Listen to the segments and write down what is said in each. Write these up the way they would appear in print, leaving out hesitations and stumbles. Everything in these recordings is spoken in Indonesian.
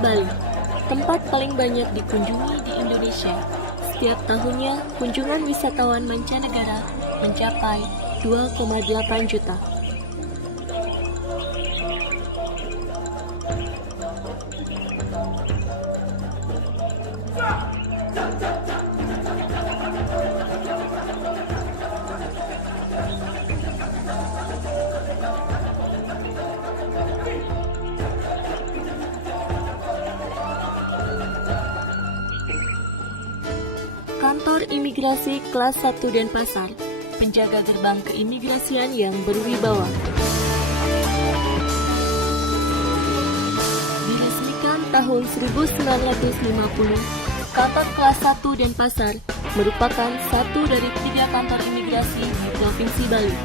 Bali, tempat paling banyak dikunjungi di Indonesia. Setiap tahunnya, kunjungan wisatawan mancanegara mencapai 2,8 juta. Kantor Imigrasi Kelas 1 Denpasar, penjaga gerbang keimigrasian yang berwibawa. Diresmikan tahun 1950, kantor kelas 1 Denpasar merupakan satu dari 3 kantor imigrasi di Provinsi Bali.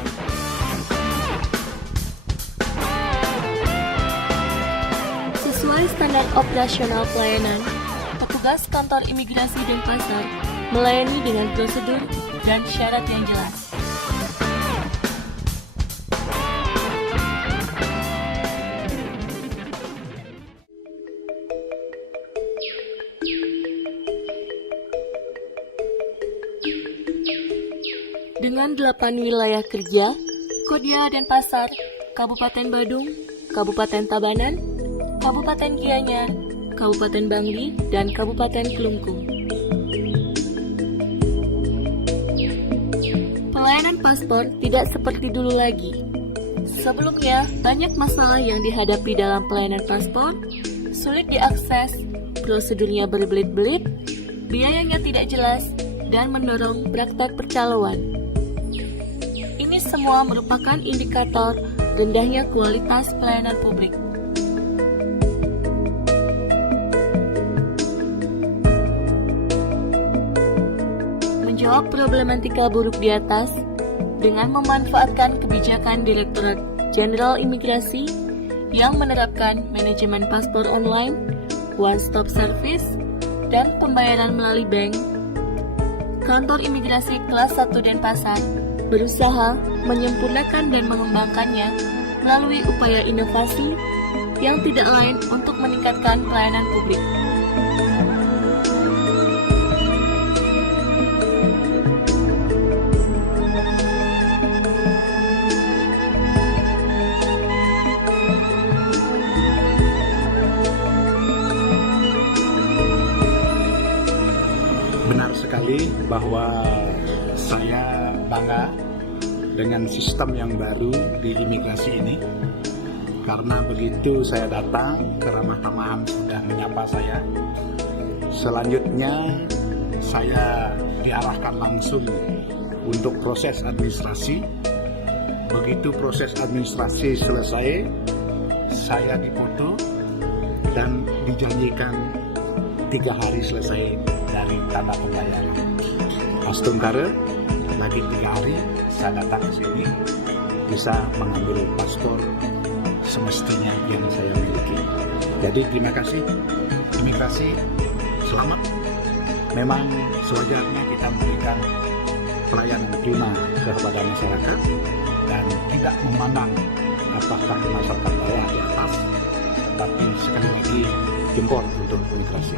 Sesuai standar operasional pelayanan, petugas kantor imigrasi Denpasar melayani dengan prosedur dan syarat yang jelas. Dengan 8 wilayah kerja, Kodia Denpasar, Kabupaten Badung, Kabupaten Tabanan, Kabupaten Gianyar, Kabupaten Bangli, dan Kabupaten Kelungkung. Pelayanan paspor tidak seperti dulu lagi. Sebelumnya, banyak masalah yang dihadapi dalam pelayanan paspor, sulit diakses, prosedurnya berbelit-belit, biayanya tidak jelas, dan mendorong praktek percaloan. Ini semua merupakan indikator rendahnya kualitas pelayanan publik. Menjawab problematika buruk di atas dengan memanfaatkan kebijakan Direktorat Jenderal Imigrasi yang menerapkan manajemen paspor online, one-stop service, dan pembayaran melalui bank, Kantor Imigrasi Kelas 1 Denpasar berusaha menyempurnakan dan mengembangkannya melalui upaya inovasi yang tidak lain untuk meningkatkan pelayanan publik. Benar sekali bahwa saya bangga dengan sistem yang baru di imigrasi ini, karena begitu saya datang, keramah-tamahan sudah menyapa saya. Selanjutnya saya diarahkan langsung untuk proses administrasi. Begitu proses administrasi selesai, saya dipoto dan dijanjikan 3 hari selesai dari tanda pembayaran. Astungkara, lagi 3 hari saya datang ke sini, bisa mengambil paspor semestinya yang saya miliki. Jadi terima kasih imigrasi, selamat. Memang sewajarnya kita memberikan pelayanan prima kepada masyarakat dan tidak memandang apakah masyarakat bawah di atas, tetapi sekali lagi jempol untuk imigrasi.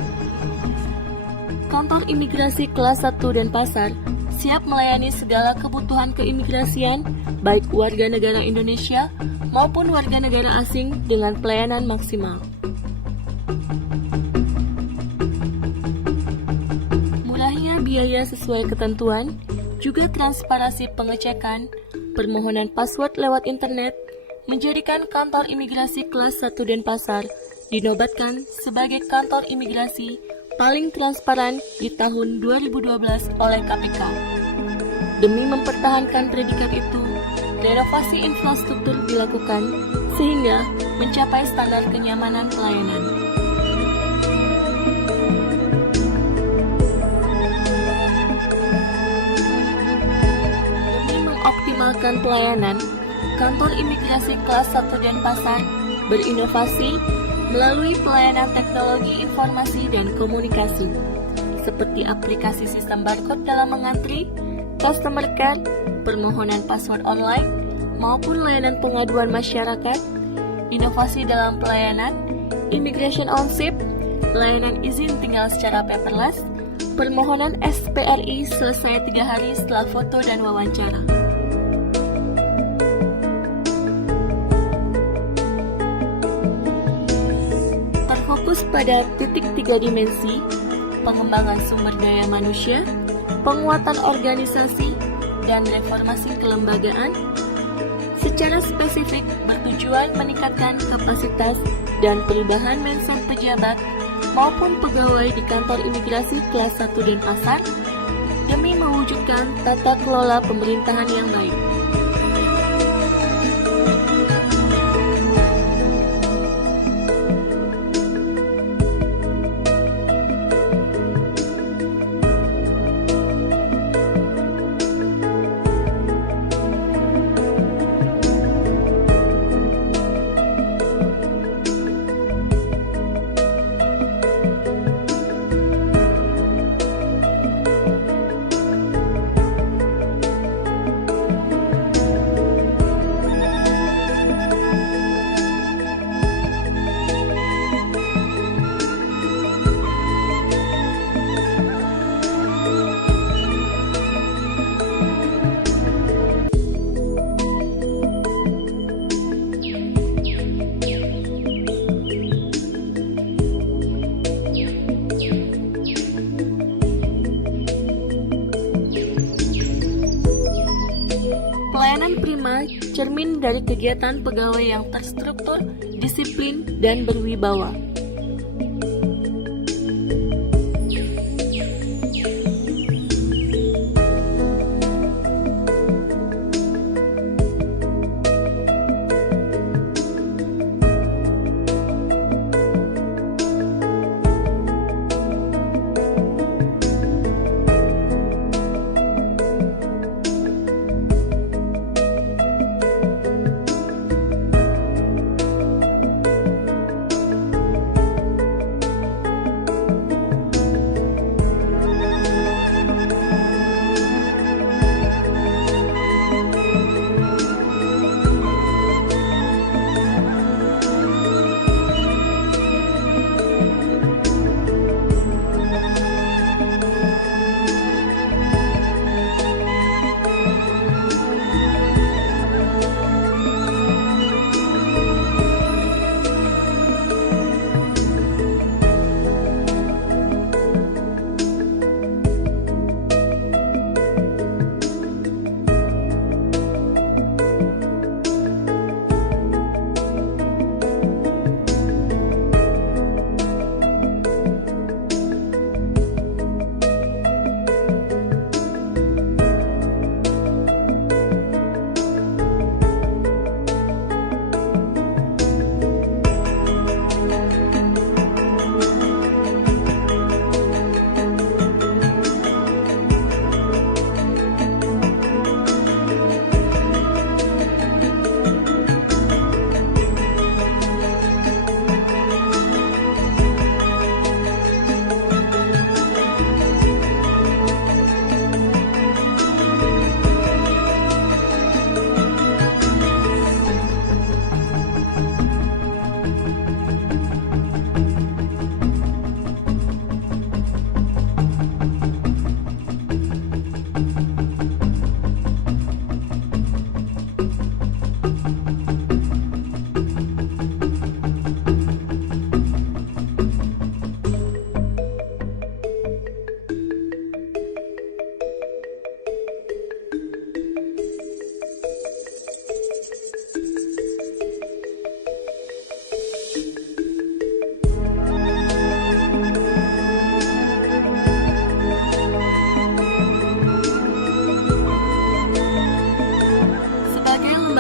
Kantor Imigrasi Kelas 1 Denpasar siap melayani segala kebutuhan keimigrasian, baik warga negara Indonesia maupun warga negara asing dengan pelayanan maksimal. Murahnya biaya sesuai ketentuan, juga transparansi pengecekan, permohonan password lewat internet, menjadikan Kantor Imigrasi Kelas 1 Denpasar dinobatkan sebagai kantor imigrasi paling transparan di tahun 2012 oleh KPK. Demi mempertahankan predikat itu, renovasi infrastruktur dilakukan sehingga mencapai standar kenyamanan pelayanan. Demi mengoptimalkan pelayanan, Kantor Imigrasi Kelas 1 Denpasar berinovasi melalui pelayanan teknologi informasi dan komunikasi, seperti aplikasi sistem barcode dalam mengantri, customer care, permohonan password online, maupun layanan pengaduan masyarakat, inovasi dalam pelayanan, Immigration on Ship, layanan izin tinggal secara paperless, permohonan SPRI selesai 3 hari setelah foto dan wawancara. Terfokus pada titik 3 dimensi, pengembangan sumber daya manusia, penguatan organisasi, dan reformasi kelembagaan, secara spesifik bertujuan meningkatkan kapasitas dan perubahan mindset pejabat maupun pegawai di kantor imigrasi kelas 1 dan pasar demi mewujudkan tata kelola pemerintahan yang baik. Pelayanan prima cermin dari kegiatan pegawai yang terstruktur, disiplin, dan berwibawa.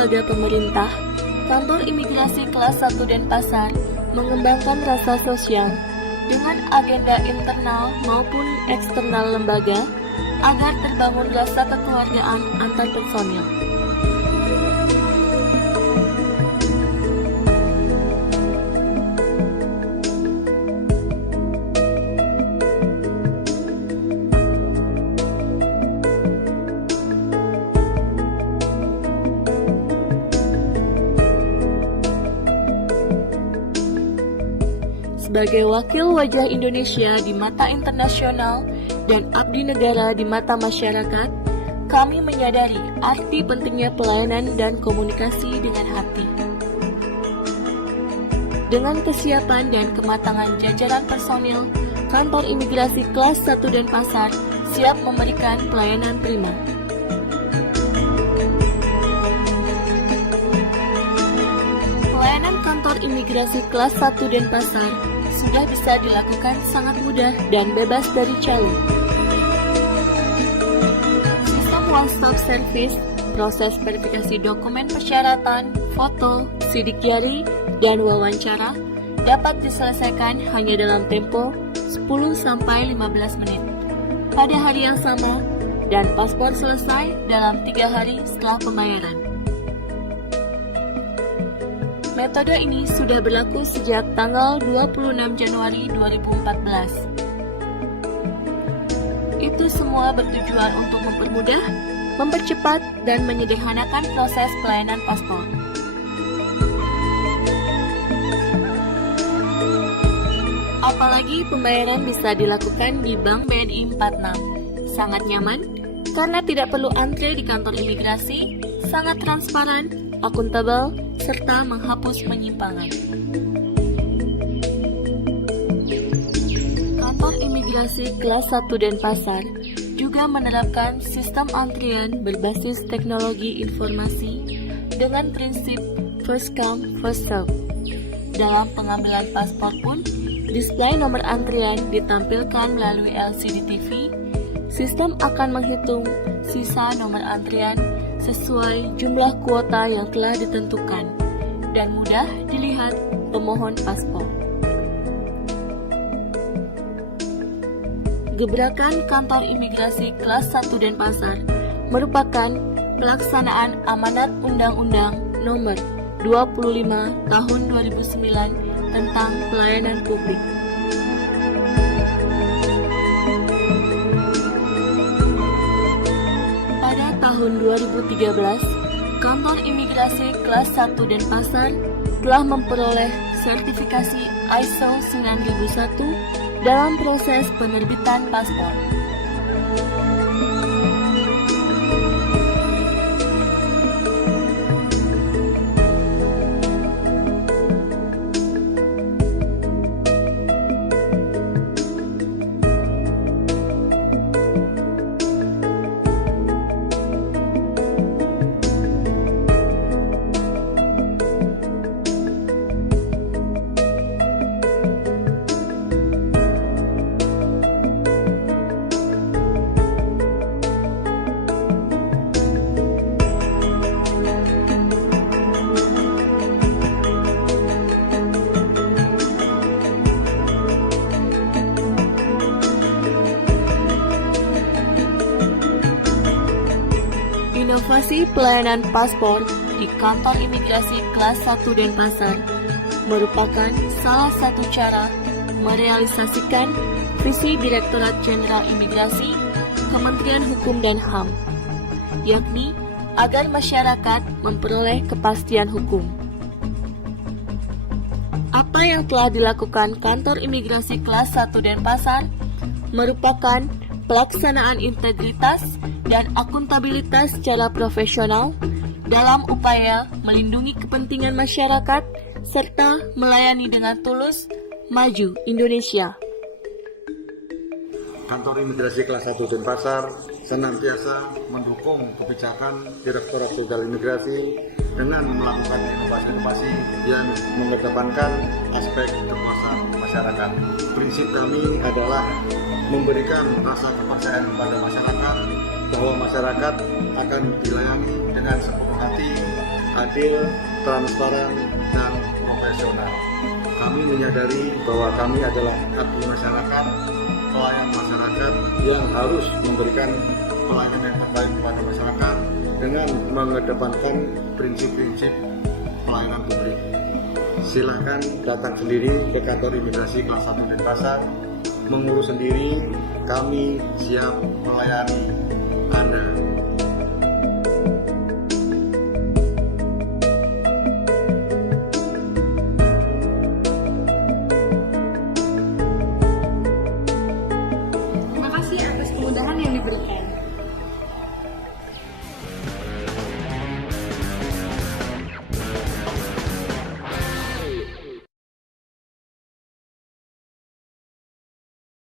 lembaga pemerintah, kantor imigrasi kelas 1 Denpasar mengembangkan rasa sosial dengan agenda internal maupun eksternal lembaga agar terbangun rasa kekeluargaan antar personil. sebagai wakil wajah Indonesia di mata internasional dan abdi negara di mata masyarakat, kami menyadari arti pentingnya pelayanan dan komunikasi dengan hati. Dengan kesiapan dan kematangan jajaran personil, kantor imigrasi kelas 1 Denpasar siap memberikan pelayanan prima. Pelayanan kantor imigrasi kelas 1 Denpasar sudah bisa dilakukan sangat mudah dan bebas dari calo. Sistem one-stop service, proses verifikasi dokumen persyaratan, foto, sidik jari, dan wawancara dapat diselesaikan hanya dalam tempo 10-15 menit pada hari yang sama, dan paspor selesai dalam 3 hari setelah pembayaran. Metode ini sudah berlaku sejak tanggal 26 Januari 2014. Itu semua bertujuan untuk mempermudah, mempercepat, dan menyederhanakan proses pelayanan paspor. Apalagi pembayaran bisa dilakukan di Bank BNI 46. Sangat nyaman karena tidak perlu antre di kantor imigrasi, sangat transparan, akuntabel, serta menghapus penyimpangan. Kantor imigrasi kelas 1 Denpasar juga menerapkan sistem antrian berbasis teknologi informasi dengan prinsip first come, first serve. Dalam pengambilan paspor pun, display nomor antrian ditampilkan melalui LCD TV. Sistem akan menghitung sisa nomor antrian sesuai jumlah kuota yang telah ditentukan dan mudah dilihat pemohon paspor. Gebrakan kantor imigrasi kelas 1 Denpasar merupakan pelaksanaan amanat Undang-Undang Nomor 25 Tahun 2009 tentang pelayanan publik. Pada tahun 2013, kantor imigrasi kelas 1 Denpasar telah memperoleh sertifikasi ISO 9001 dalam proses penerbitan paspor. Inovasi pelayanan paspor di kantor imigrasi kelas 1 Denpasar merupakan salah satu cara merealisasikan visi Direktorat Jenderal Imigrasi Kementerian Hukum dan HAM, yakni agar masyarakat memperoleh kepastian hukum. Apa yang telah dilakukan kantor imigrasi kelas 1 Denpasar merupakan pelaksanaan integritas dan akuntabilitas secara profesional dalam upaya melindungi kepentingan masyarakat serta melayani dengan tulus maju Indonesia. Kantor imigrasi kelas 1 Denpasar senantiasa mendukung kebijakan Direktorat Jenderal Imigrasi dengan melakukan inovasi-inovasi yang mengedepankan aspek kepuasan masyarakat. Prinsip kami adalah memberikan rasa kepercayaan kepada masyarakat bahwa masyarakat akan dilayani dengan sepenuh hati, adil, transparan, dan profesional. Kami menyadari bahwa kami adalah abdi masyarakat, pelayan masyarakat yang harus memberikan pelayanan yang terbaik kepada masyarakat dengan mengedepankan prinsip-prinsip pelayanan publik. Silakan datang sendiri ke kantor imigrasi kelas 1 Denpasar, mengurus sendiri, kami siap melayani Anda.